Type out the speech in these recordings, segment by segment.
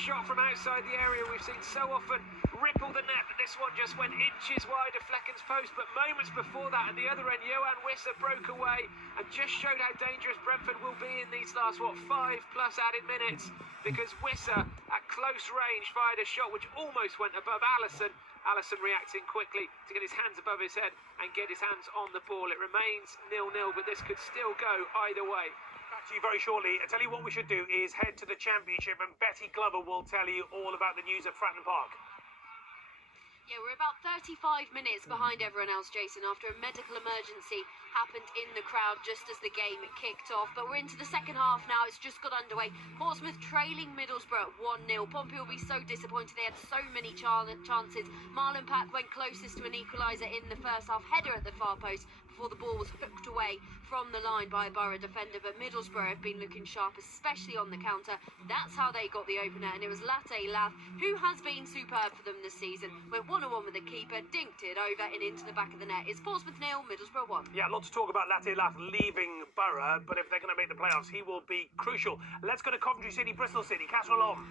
shot from outside the area we've seen so often ripple the net, but this one just went inches wide of Flecken's post. But moments before that, at the other end, Johan Wissa broke away and just showed how dangerous Brentford will be in these last, 5+ added minutes, because Wissa, at close range, fired a shot which almost went above Alisson. Alisson reacting quickly to get his hands above his head and get his hands on the ball. It remains 0-0, but this could still go either way. Back to you very shortly. I tell you what we should do is head to the Championship, and Betty Glover will tell you all about the news at Fratton Park. Yeah, we're about 35 minutes behind everyone else, Jason, after a medical emergency happened in the crowd just as the game kicked off. But we're into the second half now. It's just got underway. Portsmouth trailing Middlesbrough 1-0. Pompey will be so disappointed. They had so many chances. Marlon Pack went closest to an equaliser in the first half. Header at the far post before the ball was hooked away from the line by a Borough defender. But Middlesbrough have been looking sharp, especially on the counter. That's how they got the opener, and it was Latte Lath, who has been superb for them this season. Went 1-on-1 with the keeper, dinked it over and into the back of the net. It's Portsmouth 0, Middlesbrough 1. Yeah, lots to talk about Latte Lath leaving Borough, but if they're going to make the playoffs, he will be crucial. Let's go to Coventry City, Bristol City. Castle Long.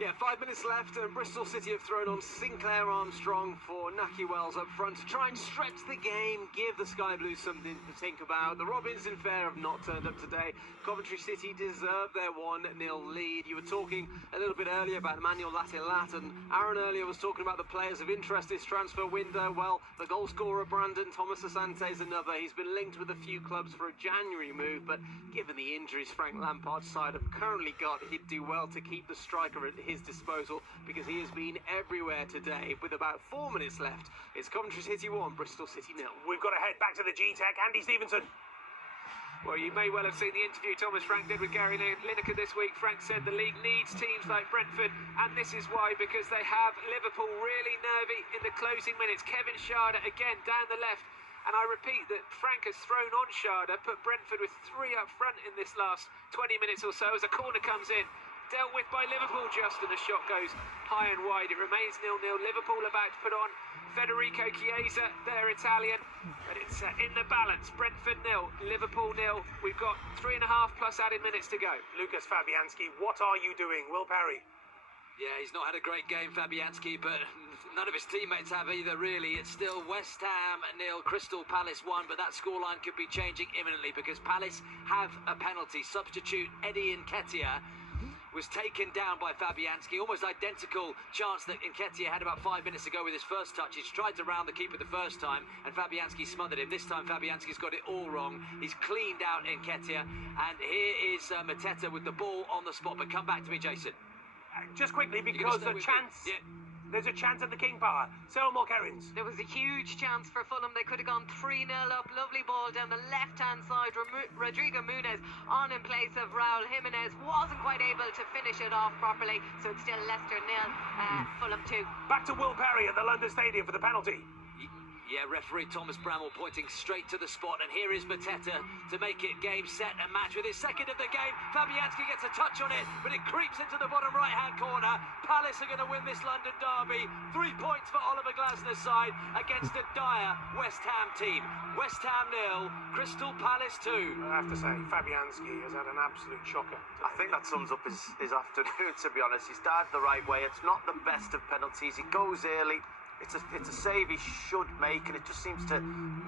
Yeah, 5 minutes left, and Bristol City have thrown on Sinclair Armstrong for Nahki Wells up front to try and stretch the game, give the Sky Blues something to think about. The Robinson Fair have not turned up today. Coventry City deserve their 1-0 lead. You were talking a little bit earlier about Emmanuel Latte-Lat, and Aaron earlier was talking about the players of interest this transfer window. Well, the goal scorer Brandon Thomas Asante is another. He's been linked with a few clubs for a January move, but given the injuries Frank Lampard's side have currently got, he'd do well to keep the striker at his disposal, because he has been everywhere today. With about 4 minutes left, it's Coventry City 1, Bristol City 0. We've got to head back to the G-Tech. Andy Stevenson. Well, you may well have seen the interview Thomas Frank did with Gary Lineker this week. Frank said the league needs teams like Brentford, and this is why, because they have Liverpool really nervy in the closing minutes. Kevin Schade again down the left, and I repeat that Frank has thrown on Schade, put Brentford with 3 up front in this last 20 minutes or so as a corner comes in. Dealt with by Liverpool just, and the shot goes high and wide. It remains 0-0. Liverpool about to put on Federico Chiesa, they're Italian, but it's in the balance. Brentford 0, Liverpool 0. We've got 3.5+ added minutes to go. Lucas Fabianski, what are you doing? Will Parry. Yeah, he's not had a great game, Fabianski, but none of his teammates have either, really. It's still West Ham 0, Crystal Palace 1, but that scoreline could be changing imminently because Palace have a penalty. Substitute Eddie Nketiah was taken down by Fabianski. Almost identical chance that Nketiah had about 5 minutes ago with his first touch. He's tried to round the keeper the first time, and Fabianski smothered him. This time, Fabianski's got it all wrong. He's cleaned out Nketiah, and here is Mateta with the ball on the spot. But come back to me, Jason. Just quickly, because the chance... Yeah. There's a chance at the King Power. Sarah Mulkerrins. There was a huge chance for Fulham. They could have gone 3-0 up. Lovely ball down the left-hand side. Rodrigo Muniz on in place of Raul Jimenez. Wasn't quite able to finish it off properly. So it's still Leicester 0, Fulham 2. Back to Will Parry at the London Stadium for the penalty. Yeah, referee Thomas Bramall pointing straight to the spot, and here is Mateta to make it game, set and match with his second of the game. Fabianski gets a touch on it, but it creeps into the bottom right-hand corner. Palace are going to win this London derby. 3 points for Oliver Glasner's side against a dire West Ham team. West Ham 0, Crystal Palace 2. I have to say, Fabianski has had an absolute shocker. I think that sums up his afternoon, to be honest. He's dived the right way. It's not the best of penalties. He goes early. It's a save he should make, and it just seems to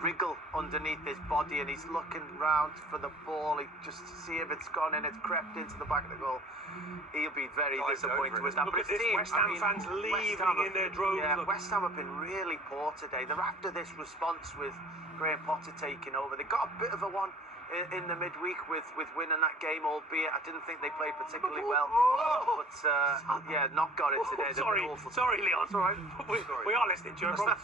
wriggle underneath his body, and he's looking round for the ball. He just see if it's gone in. It's crept into the back of the goal. He'll be very disappointed with that. Look But at this, West Ham fans leaving in their droves. Yeah, West Ham have been really poor today. They're after this response with Graham Potter taking over. They got a bit of a one in the midweek with winning that game, albeit I didn't think they played particularly well. But yeah, not got it today. Sorry, Leon. It's all right. We are listening to you.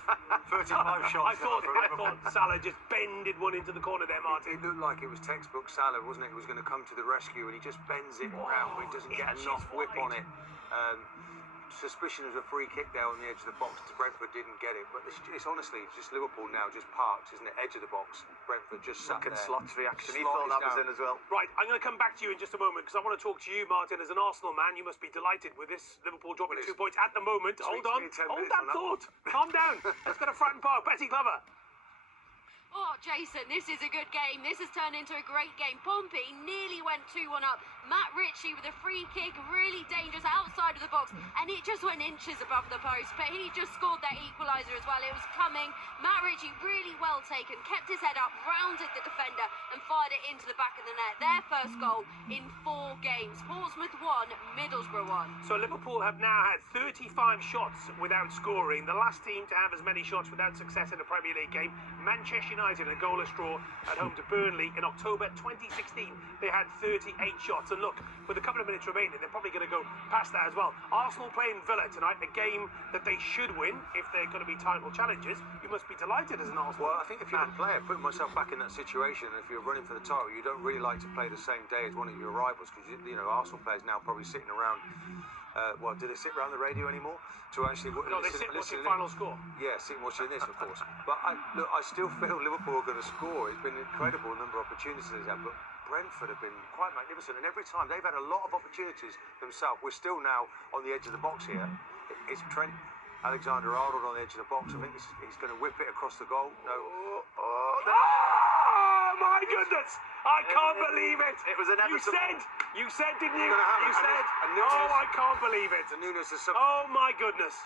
35 shots. I thought Salah just bended one into the corner there, Martin. It looked like it was textbook Salah, wasn't it? He was going to come to the rescue, and he just bends it round, but he doesn't get enough whip on it. Suspicion of a free kick there on the edge of the box. Brentford didn't get it, but it's honestly just Liverpool now, just parked, isn't it? Edge of the box. Brentford just sat there. Slott's reaction. He thought that was in as well. Right, I'm going to come back to you in just a moment, because I want to talk to you, Martin, as an Arsenal man. You must be delighted with this Liverpool dropping 2 points at the moment. Hold on. Hold that thought. Calm down. Let's go to Fratton Park. Betty Glover. Oh, Jason, this is a good game. This has turned into a great game. Pompey nearly went 2-1 up. Matt Ritchie with a free kick, really dangerous box, and it just went inches above the post, but he just scored that equaliser as well. It was coming. Matt Ritchie really well taken, kept his head up, rounded the defender and fired it into the back of the net. Their first goal in 4 games. Portsmouth 1, Middlesbrough 1. So Liverpool have now had 35 shots without scoring. The last team to have as many shots without success in a Premier League game, Manchester United, a goalless draw at home to Burnley in October 2016. They had 38 shots. And look, with a couple of minutes remaining, they're probably going to go past that as well. Arsenal playing Villa tonight, a game that they should win if they're going to be title challengers. You must be delighted as an Arsenal. Well, I think if you're a player, putting myself back in that situation, if you're running for the title, you don't really like to play the same day as one of your rivals, because you know Arsenal players now probably sitting around. Well, do they sit around the radio anymore to actually? No, they sit watching final score. Yeah, sitting watching this, of course. But I still feel Liverpool are going to score. It's been an incredible number of opportunities they've had, but Brentford have been quite magnificent, and every time they've had a lot of opportunities themselves. We're still now on the edge of the box here. It's Trent Alexander-Arnold on the edge of the box. I think he's going to whip it across the goal. No. Oh my goodness! I can't believe it. It was inevitable. You said, didn't you? You said. Oh, I can't believe it. And Nunes is Oh my goodness!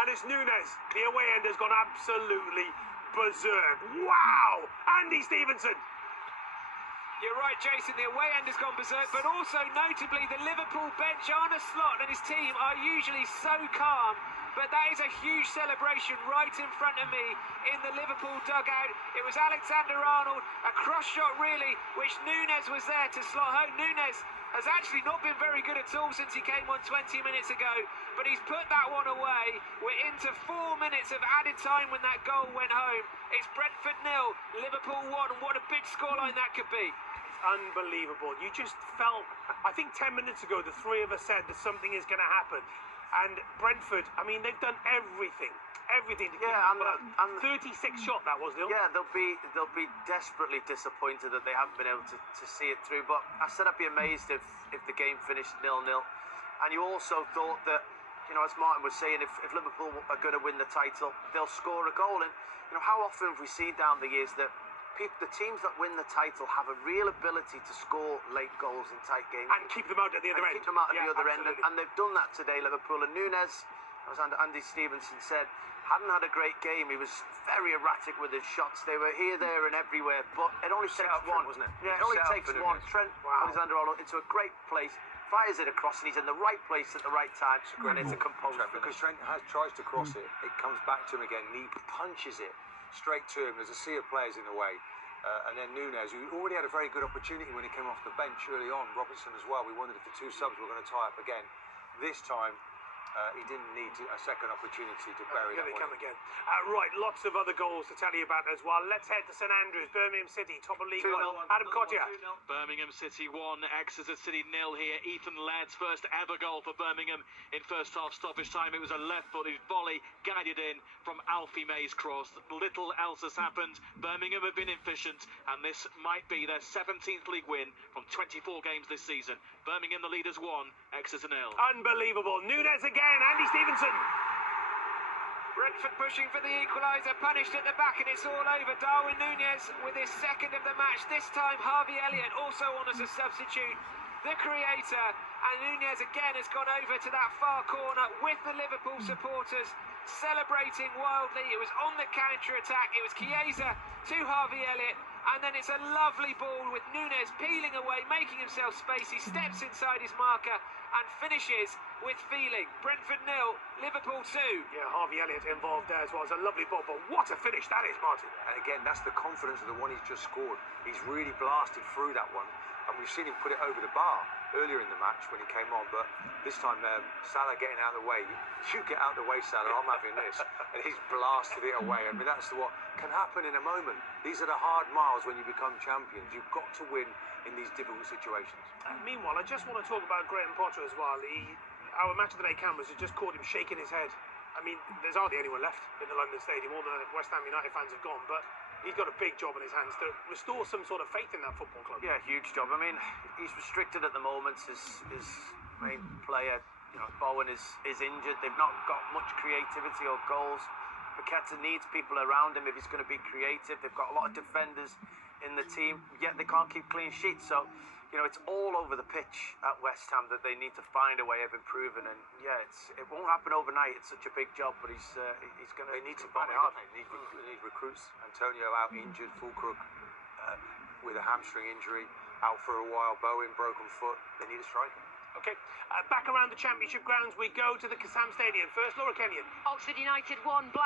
And it's Nunes. The away end has gone absolutely berserk. Wow! Andy Stevenson. You're right, Jason, the away end has gone berserk, but also notably the Liverpool bench, Arne Slot and his team are usually so calm, but that is a huge celebration right in front of me in the Liverpool dugout. It was Alexander-Arnold, a cross shot really, which Nunes was there to slot home. Nunes has actually not been very good at all since he came on 20 minutes ago, but he's put that one away. We're into 4 minutes of added time when that goal went home. It's Brentford 0, Liverpool 1, and what a big scoreline that could be. Unbelievable. You just felt, I think 10 minutes ago, the three of us said that something is going to happen. And Brentford, I mean, they've done everything to keep and 36 shot that was, Neil. Yeah, they'll be desperately disappointed that they haven't been able to see it through. But I said I'd be amazed if the game finished 0-0. And you also thought that, you know, as Martin was saying, if Liverpool are going to win the title, they'll score a goal. And, you know, how often have we seen down the years that the teams that win the title have a real ability to score late goals in tight games. And keep them out at the other end. Keep them out at the other end. And they've done that today, Liverpool. And Nunes, as Andy Stevenson said, hadn't had a great game. He was very erratic with his shots. They were here, there and everywhere. But it only takes one, wasn't it? Yeah, it only takes one. Trent Alexander-Arnold into a great place, fires it across, and he's in the right place at the right time. And it's a composed finish. Because Trent tries to cross it, it comes back to him again, and he punches it straight to him. There's a sea of players in the way. And then Nunes, who already had a very good opportunity when he came off the bench early on. Robertson as well. We wondered if the two subs were going to tie up again. This time, he didn't need a second opportunity to bury Here that they one. come again. Right, lots of other goals to tell you about as well. Let's head to St Andrews, Birmingham City, top of League 1. Adam Kotia. Birmingham City 1, Exeter City 0 here. Ethan Ladd's first ever goal for Birmingham in first half stoppage time. It was a left-footed volley guided in from Alfie May's cross. Little else has happened. Birmingham have been efficient, and this might be their 17th league win from 24 games this season. Birmingham the leaders 1, Exeter 0. Unbelievable. Nunes again. Andy Stevenson. Brentford pushing for the equaliser, punished at the back, and it's all over. Darwin Núñez with his second of the match. This time Harvey Elliott also on as a substitute. The creator, and Núñez again has gone over to that far corner with the Liverpool supporters celebrating wildly. It was on the counter-attack. It was Chiesa to Harvey Elliott, and then it's a lovely ball with Núñez peeling away, making himself space. He steps inside his marker and finishes with feeling. Brentford 0, Liverpool 2. Yeah, Harvey Elliott involved there as well. It's a lovely ball, but what a finish that is, Martin. And again, that's the confidence of the one he's just scored. He's really blasted through that one. And we've seen him put it over the bar earlier in the match when he came on, but this time Salah getting out of the way. You get out of the way, Salah, I'm having this. And he's blasted it away. I mean, that's what can happen in a moment. These are the hard miles when you become champions. You've got to win in these difficult situations. Meanwhile, I just want to talk about Graham Potter as well. Our Match of the Day cameras have just caught him shaking his head. I mean, there's hardly anyone left in the London Stadium. All the West Ham United fans have gone, but he's got a big job in his hands to restore some sort of faith in that football club. Yeah, huge job. I mean, he's restricted at the moment. His main player, you know, Bowen is injured. They've not got much creativity or goals. Paqueta needs people around him if he's going to be creative. They've got a lot of defenders in the team, yet they can't keep clean sheets. So, you know, it's all over the pitch at West Ham that they need to find a way of improving. And yeah, it won't happen overnight. It's such a big job, but he's going to. They need to find find it hard. They need recruits. Antonio out injured, Fulcrook with a hamstring injury, out for a while. Bowen broken foot. They need a striker. Okay, back around the Championship grounds we go to the Kassam Stadium. First, Laura Kenyon. Oxford United 1, Black